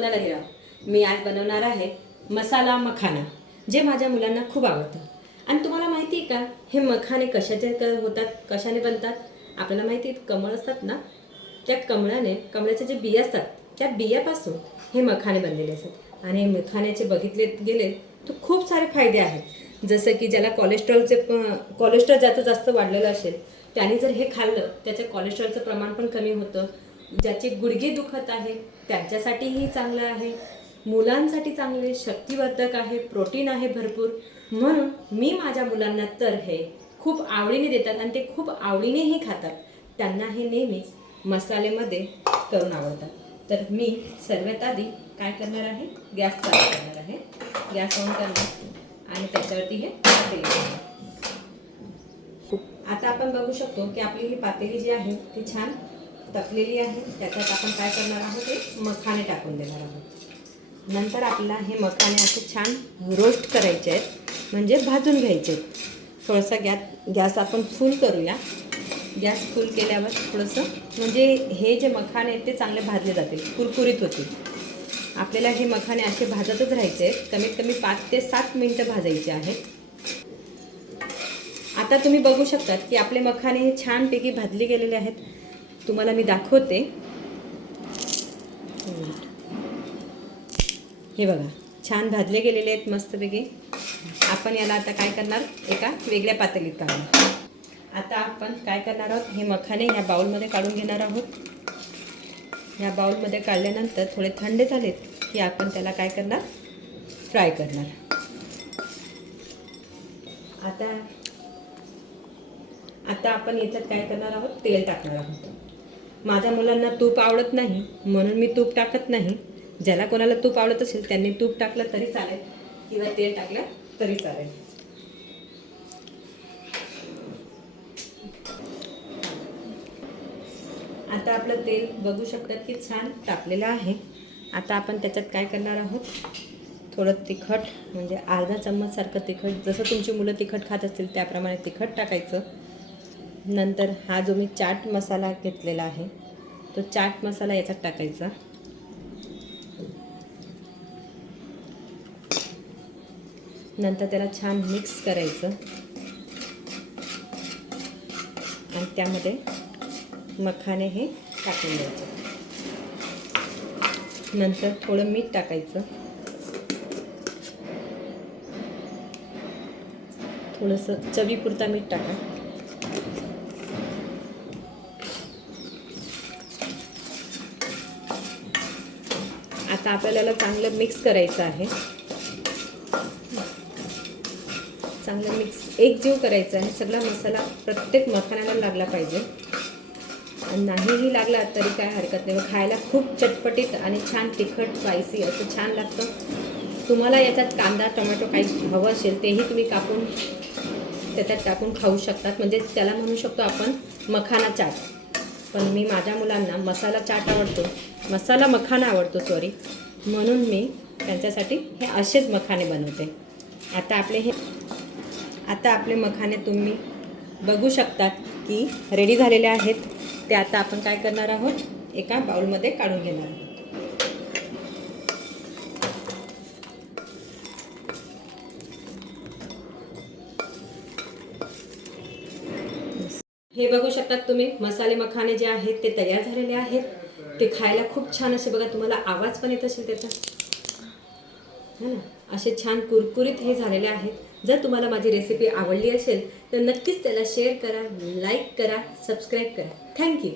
सोनाल हिरा। मी आज बनवणार आहे मसाला मखाना, जे माझ्या मुलांना खूप आवडतं। आणि तुम्हाला माहिती आहे का, हे मखाने कशाचे होतात, कशाने बनतात? आपल्याला माहिती आहे, कमळ असतात ना, त्या कमळाचे जे बिया असतात, त्या बियापासून हे मखाने बनलेले असतात। आणि मखाण्याचे बघितले गेले तर खूप सारे फायदे आहेत। जसं की ज्याला कोलेस्ट्रॉल ज्याचं जास्त वाढलेलं असेल, त्याने जर हे खाल्लं, त्याचं कोलेस्ट्रॉलचं प्रमाण पण कमी होतं। ज्याचे गुडघे दुखत आहे त्यांच्यासाठीही चांगलं आहे, मुलांसाठी चांगले, शक्तिवर्धक आहे, प्रोटीन आहे भरपूर। म्हणून मी माझ्या मुलांना तर हे खूप आवडीने देतात आणि ते खूप आवडीनेही खातात। त्यांना हे नेहमीच मसाल्यामध्ये करून आवडतात। तर मी सर्वात आधी काय करणार आहे, गॅस चालू करणार आहे, गॅस ऑन करणार आणि त्याच्यावरती हे तेल घालणार। आता आपण बघू शकतो की आपली ही पातेली जी आहे ती छान तपलेली आहे। त्याच्यात आपण काय करणार आहोत, ते मखाने टाकून देणार आहोत। नंतर आपल्याला हे मखाने असे छान रोस्ट करायचे आहेत, म्हणजे भाजून घ्यायचे आहेत। थोडासा गॅस आपण फुल करूया। गॅस फुल केल्यावर थोडंसं म्हणजे हे जे मखाने आहेत ते चांगले भाजले जातील, कुरकुरीत होतील। आपल्याला हे मखाने असे भाजतच राहायचे आहेत, कमीत कमी 5 ते 7 मिनिटं भाजायचे आहेत। आता तुम्ही बघू शकतात की आपले मखाने हे छानपैकी भाजले गेलेले आहेत। तुम्हाला मी दाखवते, हे बघा छान भाजले गेलेले आहेत मस्तपैकी। आपण याला आता काय करणार, एका वेगळ्या पातेलीत काढणार। आता आपण काय करणार आहोत, हे मखाने ह्या बाउलमध्ये काढून घेणार आहोत। ह्या बाउलमध्ये काढल्यानंतर थोडे थंड झालेत की आपण त्याला काय करणार, फ्राय करणार। आता आपण याच्यात काय करणार आहोत, तेल टाकणार आहोत। माझ्या मुलांना तूप आवडत नाही म्हणून मी तूप टाकत नाही। ज्याला कोणाला तूप आवडत असेल त्यांनी तूप टाकलं तरी चालेल किंवा तेल टाकलं तरी चालेल। आता आपलं तेल बघू शकतात की छान तापलेलं आहे। आता आपण त्याच्यात काय करणार आहोत, थोडं तिखट म्हणजे अर्धा चम्मच सारखं तिखट, जसं तुमची मुलं तिखट खात असतील त्याप्रमाणे तिखट टाकायचं। नंतर हा जो मी चाट मसाला घेतलेला आहे तो चाट मसाला याच्यात टाकायचा। नंतर त्याला छान मिक्स करायचं आणि त्यामध्ये मखाने हे टाकून द्यायचे। नंतर थोडं मीठ टाकायचं, थोडंसं चवीपुरता मीठ टाका। आता आपल्याला चांगलं मिक्स करायचं आहे, चांगलं मिक्स एकजीव करायचं आहे। सगळा मसाला प्रत्येक मखाण्याला लागला पाहिजे, नाहीही लागला तरी काय हरकत नाही, खायला खूप चटपटीत आणि छान तिखट स्पायसी असं छान लागतं। तुम्हाला याच्यात कांदा टोमॅटो काही हवं असेल तेही तुम्ही कापून त्याच्यात टाकून खाऊ शकतात, म्हणजे त्याला म्हणू शकतो आपण मखाना चाट। पण मी माझ्या मुलांना मसाला चाट आवडतो, मसाला मखाना आवडतो सॉरी, म्हणून मी त्यांच्यासाठी हे असेच मखाने बनवते। आता आपले मखाने तुम्ही बघू शकतात की रेडी झालेले आहेत। ते आता आपण काय करणार आहोत, एका बाउलमध्ये काढून घेणार आहोत। हे बघू शकतात तुम्ही, मसाले मखाने जे आहेत ते तयार झालेले आहेत। ते खायला खूप छान असे, बघा तुम्हाला आवाज पण येत असेल त्याचा, है ना, असे छान कुरकुरीत हे झालेले आहेत। जर तुम्हाला माझी रेसिपी आवडली असेल तर नक्कीच त्याला शेअर करा, लाईक करा, सबस्क्राईब करा। थँक्यू।